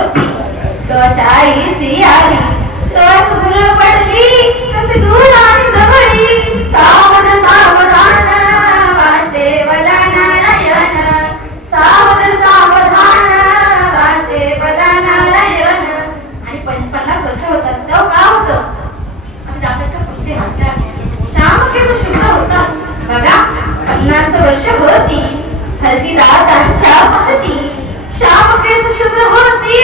होती तो चाळीसी आली तो सुर पडली कसे दूर आणि जवळी सावध सावधान वाचे वदा नारायण सावध सावधान वाचे वदा नारायण. आणि 50 वर्ष होतात तेव्हा का होतं जाताच्या पुढचे हातात श्याम केस शुभ्र होतात बघा. 50 वर्ष होती हलती दातांच्या पहती श्याम केस शुभ्र होती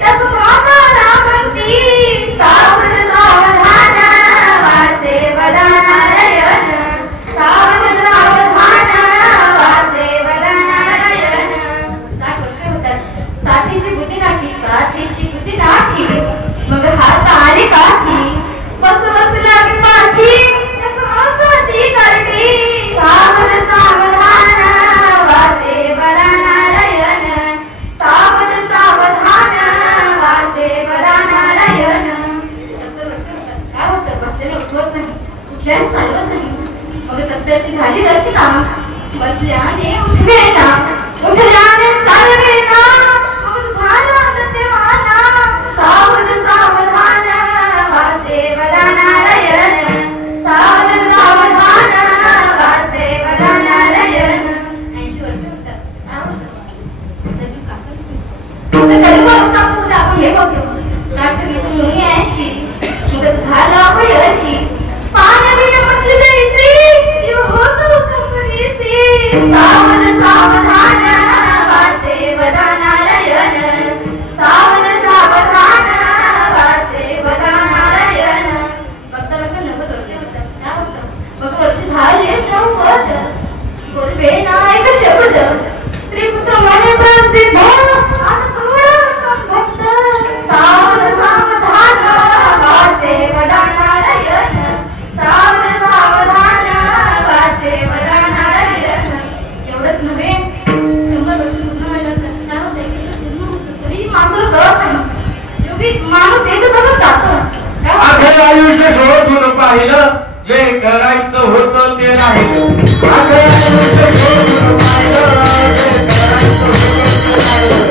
त्याच माता रामती सावध सावधान वाचे वदा नारायण सावध सावधान वाचे वदा नारायण. 60 वर्ष होतात साठीची बुद्धी नाठी काठीची बुद्धी नाठी मग हात आणि काठी बस बस लागे पाठी ती करती सावध सावधान वाचे वदा नारायण सावध सावधान वाचे वदा नारायण. काय होतं बसलेलं उठवत नाही कुठल्याने चालवत नाही मग सत्याची झाली रचना बसल्याने उठवे ना उठल्याने चालवे ना मग झालं सत्यवाना सावध सावधान वाचे वदा नारायण सावध सावधान वाचे वदा नारायण. 80 वर्ष होतात काय होतं त्याची काकड तरी बोलून टाकू आपण हे बघू नाटक मुली 80 मग झालं अपयशी पाण्याने बसली जायची जीव होतो कंपनीची सावध सावधान वाचे वदा नारायण सावध सावधान वाचे वदा नारायण. फक्त 90 वर्ष होतात काय होतं मग वर्ष झाले 90 बोलवे ना एक शब्द त्रिपुत्र म्हणे प्रसिद्ध भक्त सावध सावधान वाचे वदा नारायण सावध सावधान वाचे वदा नारायण. एवढंच नव्हे 100 वर्ष पूर्ण व्हायला काय होते तरी माणसाला कळत नाही योगी माणूस येतो तसंच जातो. अखेर आयुष्य शोधून पाहिलं जे करायचं होतं ते राहिलं. अखेर आयुष्य शोधून पाहिलं जे करायचं होतं ते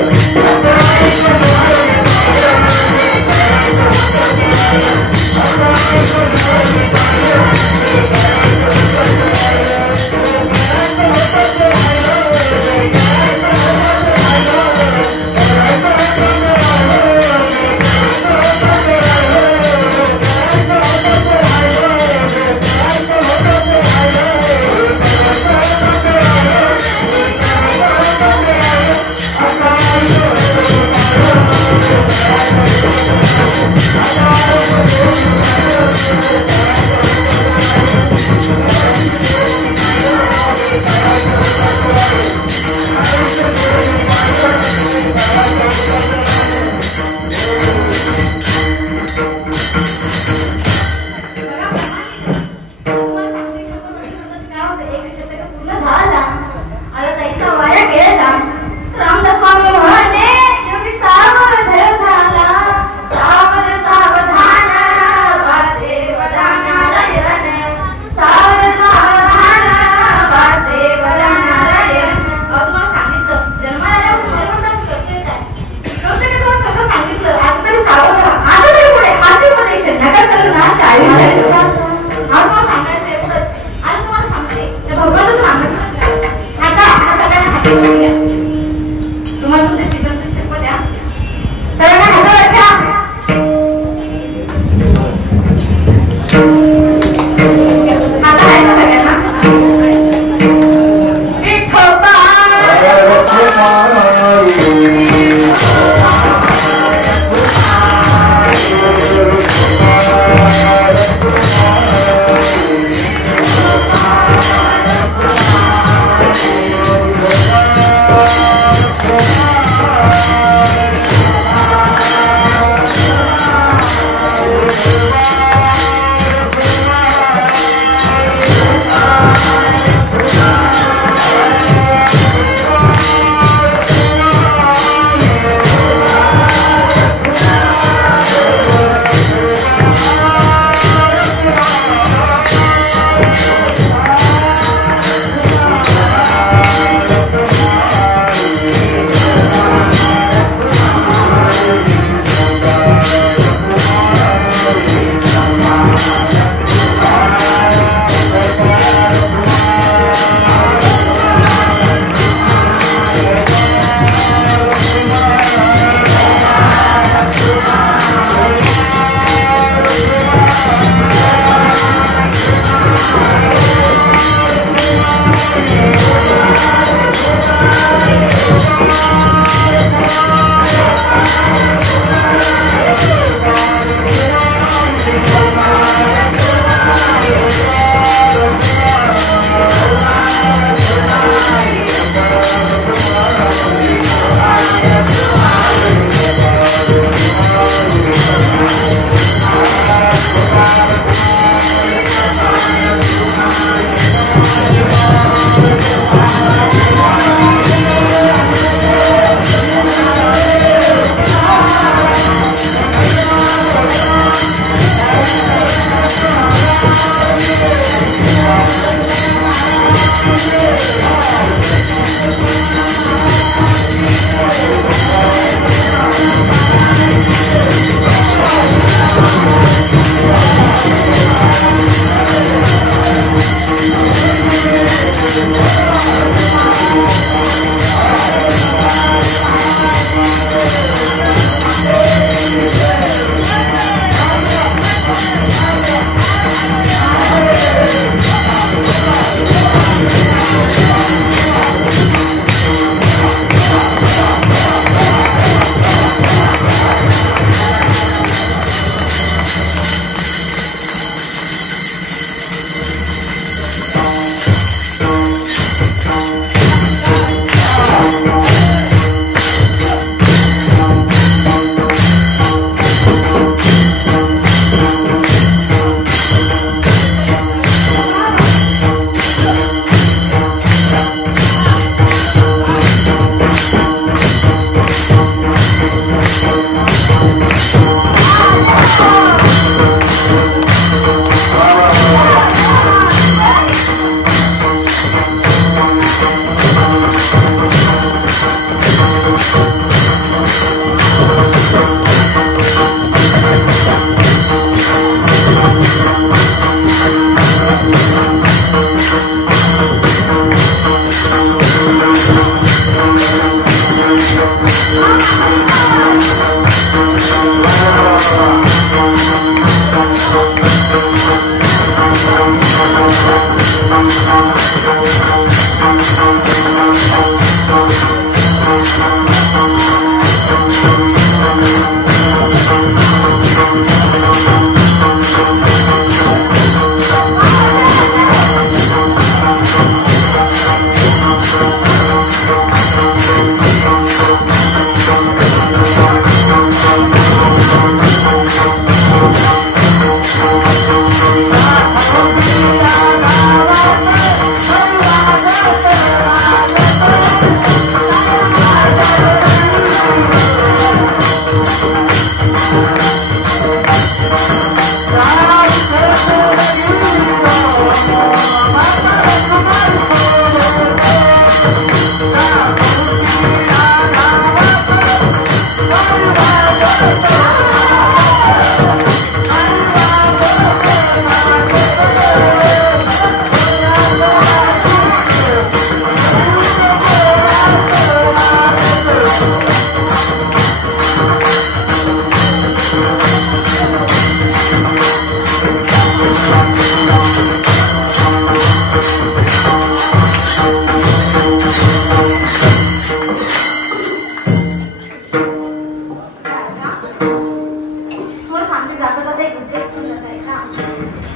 तुम्हाला सांगते जाता जाता एक उद्देश तुमचा आहे का?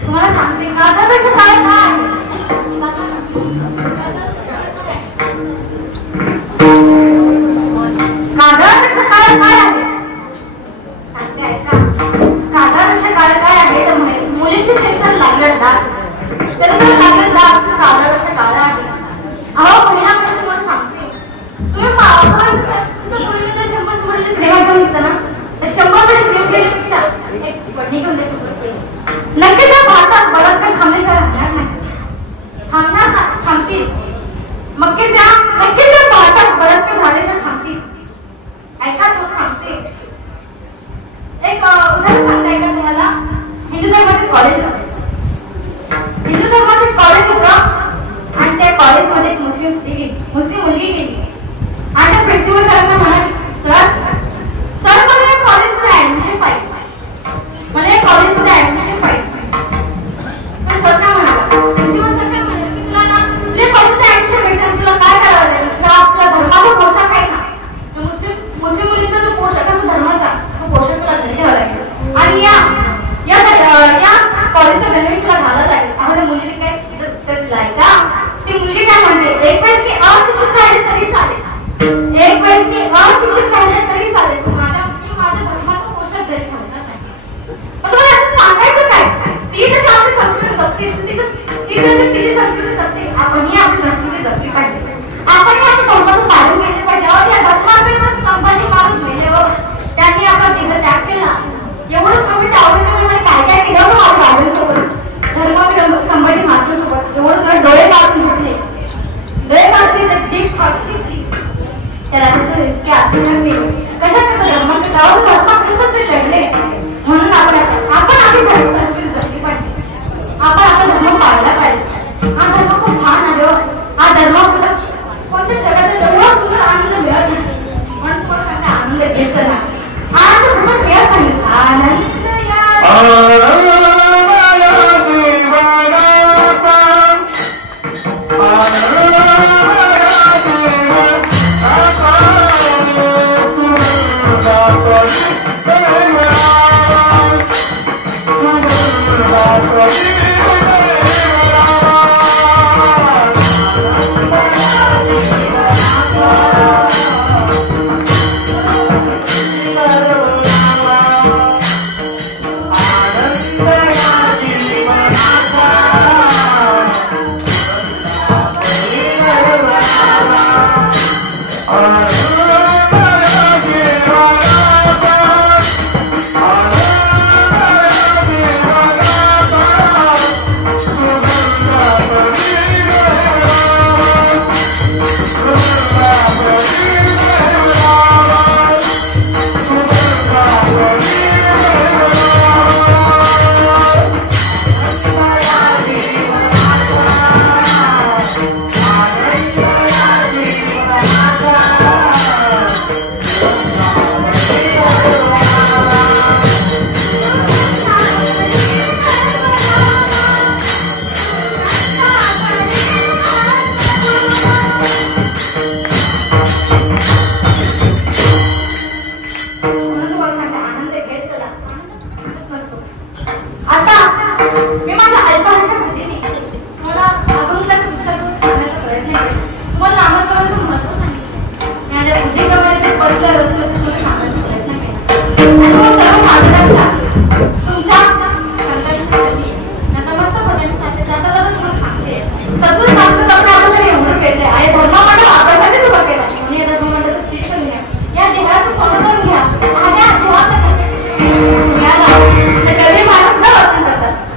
तुम्हाला सांगते कागदापेक्षा काळ काय आहे? कागदापेक्षा काळ काय आहे? सांगते ऐका. कागदापेक्षा काळ काय आहे तर मुलींचे सेक्शन लागलं डाग. त्यानंतर लागलं डाग कागदापेक्षा काळ आहे. अहो मुलीला म्हणजे तुम्हाला सांगते तुम्ही मावापर्यंत 100 मुलीचे प्रेम घेऊन येतं ना तर 100 मध्ये प्रेम केल्यापेक्षा एक वडणी घेऊन द्या 100 नक्की त्या भारतात बलात्कार थांबल्याशिवाय राहणार नाही. थांबतील नक्की त्या भारतात बलात्कार झाल्याशिवाय थांबतील. ऐका तुम्हाला सांगते एक उदाहरण सांगताय का तुम्हाला? हिंदू धर्माचे कॉलेज होते. हिंदू धर्माचे कॉलेज होतं आणि त्या कॉलेजमध्ये एक मुस्लिम मुलगी गेली आणि त्या प्रिन्सिपल सरांना म्हणाली सर मला या कॉलेजमध्ये ऍडमिशन पाहिजे. मला या कॉलेजमध्ये ऍडमिशन पाहिजे. तर सर काय म्हणाला? प्रिन्सिपल सर काय म्हणाले की तुला ना तुझ्या कॉलेजमध्ये ऍडमिशन भेटेल तुला काय करावं लागेल? तुला धर्माचा पोशाख आहे ना? मुस्लिम मुलींचा जो पोशाख असतो धर्माचा तो पोशाख तुला घरी ठेवावा लागेल आणि या कॉलेजचा गणवेश तुला घालावा लागेल. आम्हाला मुलीने काय उत्तर दिलंय का? ती मुलगी काय म्हणते एक वेळेस मी अशिक्षित राहिले तरी चालेल. एक वेळेस मी अशिक्षित राहिले तरी चालेल. मी माझ्या धर्माचा पोशाख घरी ठेवणार नाही. तुम्हाला असं सांगायचं काय? ती जशी आपली संस्कृती जपते ती तिची संस्कृती जपते आपणही आपली संस्कृती जपली पाहिजे. आपणही आपल्या धर्माचं पालन केलं पाहिजे. या धर्मात संपादित माणूस मेल्यावर त्यांनी आपला देह त्याग केला. एवढं कमी आवडीमध्ये काय केलं माझ्या बाबांसोबत धर्म संभाजी महाराजांसोबत एवढं सगळं डोळे पाडून घेतले. डोळे पाडते तर जीभ फाटली. त्याला इतके आश्चर्य कशा धर्माच्या गावात धर्मात ते लढले. म्हणून आपण आपली धर्म संस्कृती जपली पाहिजे. आपण आपला धर्म पाळला पाहिजे. हा धर्म खूप छान आहे. हा धर्म कोणत्या जगात एवढा सुंदर आनंद मिळत नाही. म्हणून तुम्हाला सांगते आनंद घेतला ना आनंद मिळत नाही. आनंद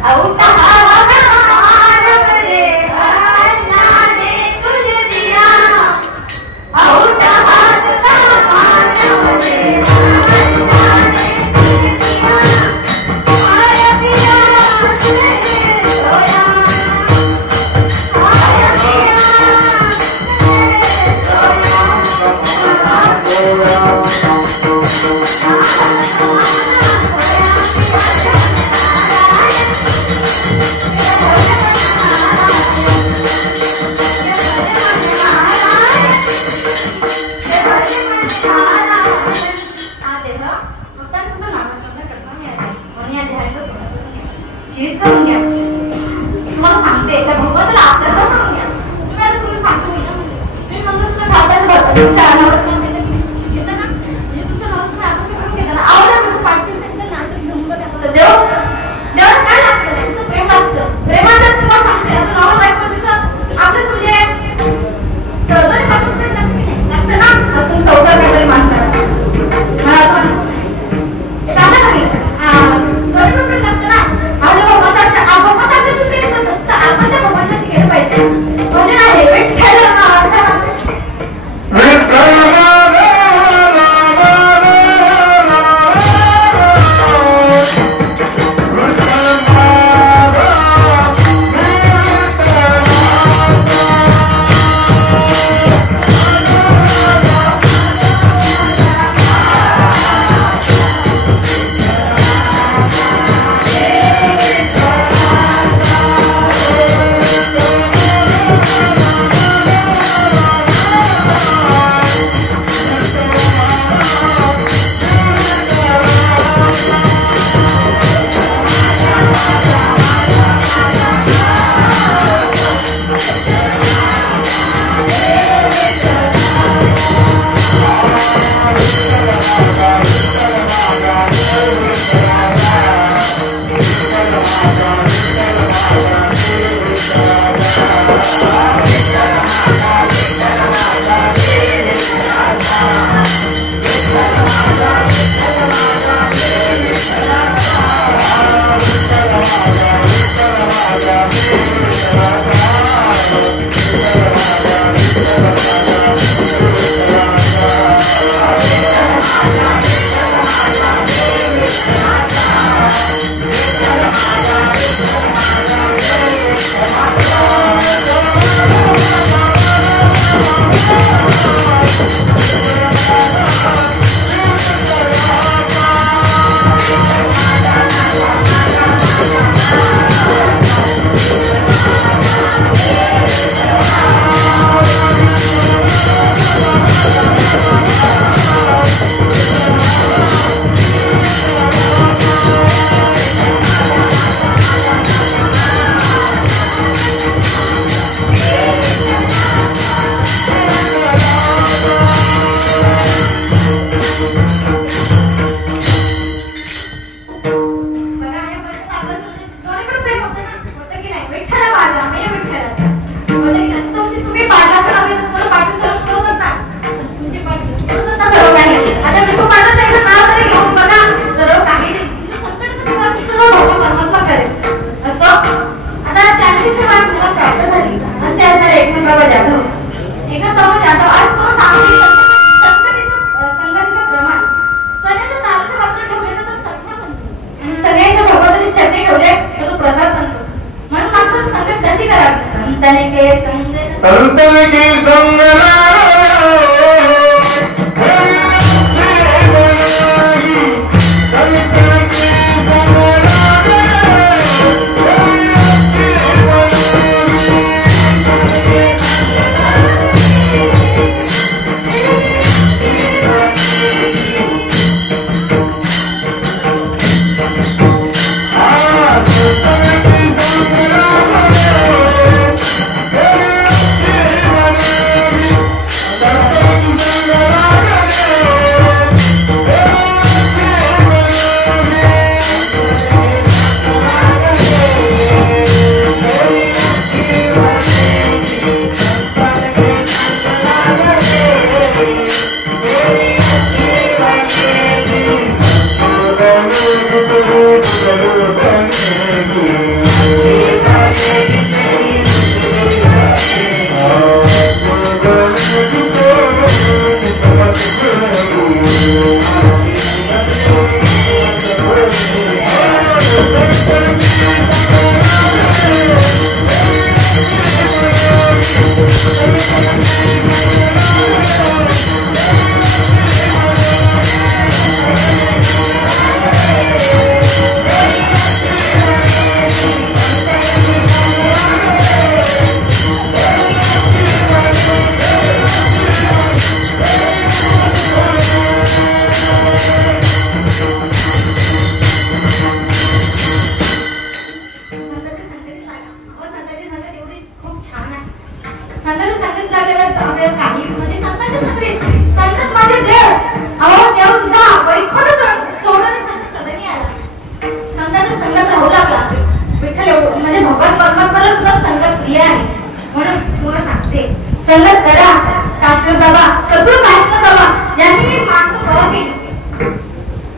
औ स्वतःच सुद्धा नावासंग करता नाही आलं. म्हणून या देहाचं शीत करून घ्या. तुम्हाला सांगते त्या भगवंताला आपल्याला करून घ्या. तुम्ही आता तुम्ही सांगतो मी तुम्ही म्हणतो तुला खाताना बघा नावावर घेता ना म्हणजे तुमचं नाव तुम्ही आता करून घेता ना आवडा म्हणून पाठवून त्यांचं नाव तुम्ही असतं देवाला काय लागतं तुमचं प्रेम लागतं. प्रेमाचं तुम्हाला सांगते आता नाव बायको तिचं आपलं म्हणजे चौधरी पासून लागतं ना तुम्ही चौधर काहीतरी माणसाला मला सांगा ना मी चौधरी लागतं ना आपल्या भगवंताच्या प्रेम करतो आपण त्या भगवंताची गेलं पाहिजे म्हणजे नाही विठ्ठल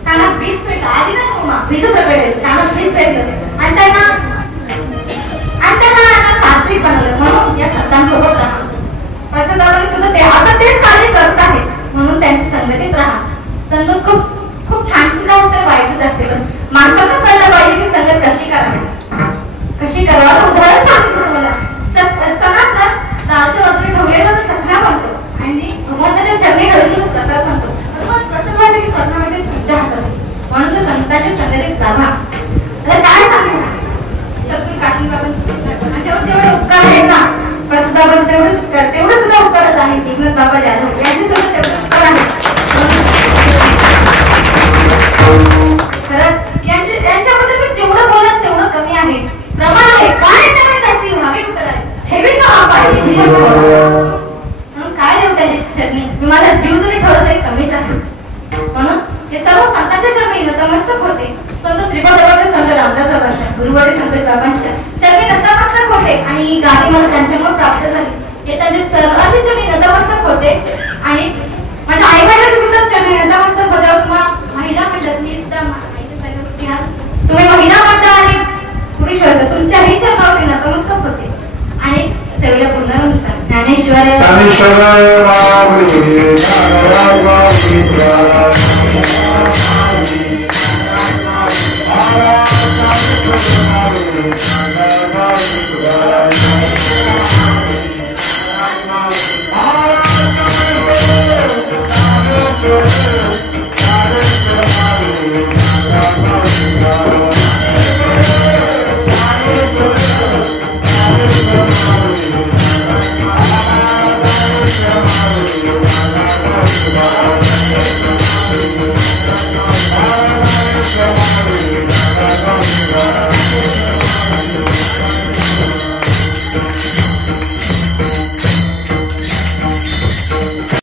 कानात बीज पेटलं आधी ना तू बीज पेटलं कानात बीज पेटलं आणि त्यांना आता सात्विक बनवलं म्हणून या संतांसोबत राहा प्रसादावर सुद्धा ते आता तेच कार्य करत आहेत म्हणून त्यांची संगतीत राहा. संगत खूप छान सुद्धा तर वाईटच असेल माणसाला कळलं पाहिजे की संगत कशी करावी कशी करावं. उदाहरण सांगते तुम्हाला सणात दालच्या वस्तू ठेवलेलं तर सखा म्हणतो आणि भगवंताच्या चरणी ठेवलेलं प्रसाद म्हणतो प्रसन्न वाटतं की स्वप्नामध्ये सुद्धा हातात म्हणून तो संतांच्या संगतीत राहा. तर काय सांगू शब्द काशीबाबत तेवढे उपकार आहेत ना प्रसादाबद्दल तेवढे सुद्धा उपकारच आहेत. एकनाथ बाबा जाधव यांचे सुद्धा तेवढे उपकार आहेत. खरंच यांच्याबद्दल मी जेवढं बोलत तेवढं कमी आहे. प्रमाण आहे काय त्यावेळेस हवे उत्तर ठेवी का म्हणून काय देऊ त्याची चरणी मी माझा जीव जरी ठेवला तरी कमीच आहे. म्हणून हे सर्व संतांच्या चरणी नतमस्तक होते. संत श्रीपादरावांचे संत रामदास बाबांच्या गुरुवाडी संत बाबांच्या चरणी नतमस्तक होते आणि ही गाणी मला त्यांच्यामुळे प्राप्त झाली. हे त्यांचे सर्वांचे चरणी नतमस्तक होते आणि माझ्या आई वडिलांचे सुद्धा चरणी नतमस्तक होते. तुम्हाला महिला म्हणतात मी सुद्धा तुम्ही महिला म्हणता आणि पुरुष होता तुमच्याही चरणावरती नतमस्तक होते आणि सेवेला पूर्ण म्हणतात. ज्ञानेश्वर ज्ञानेश्वर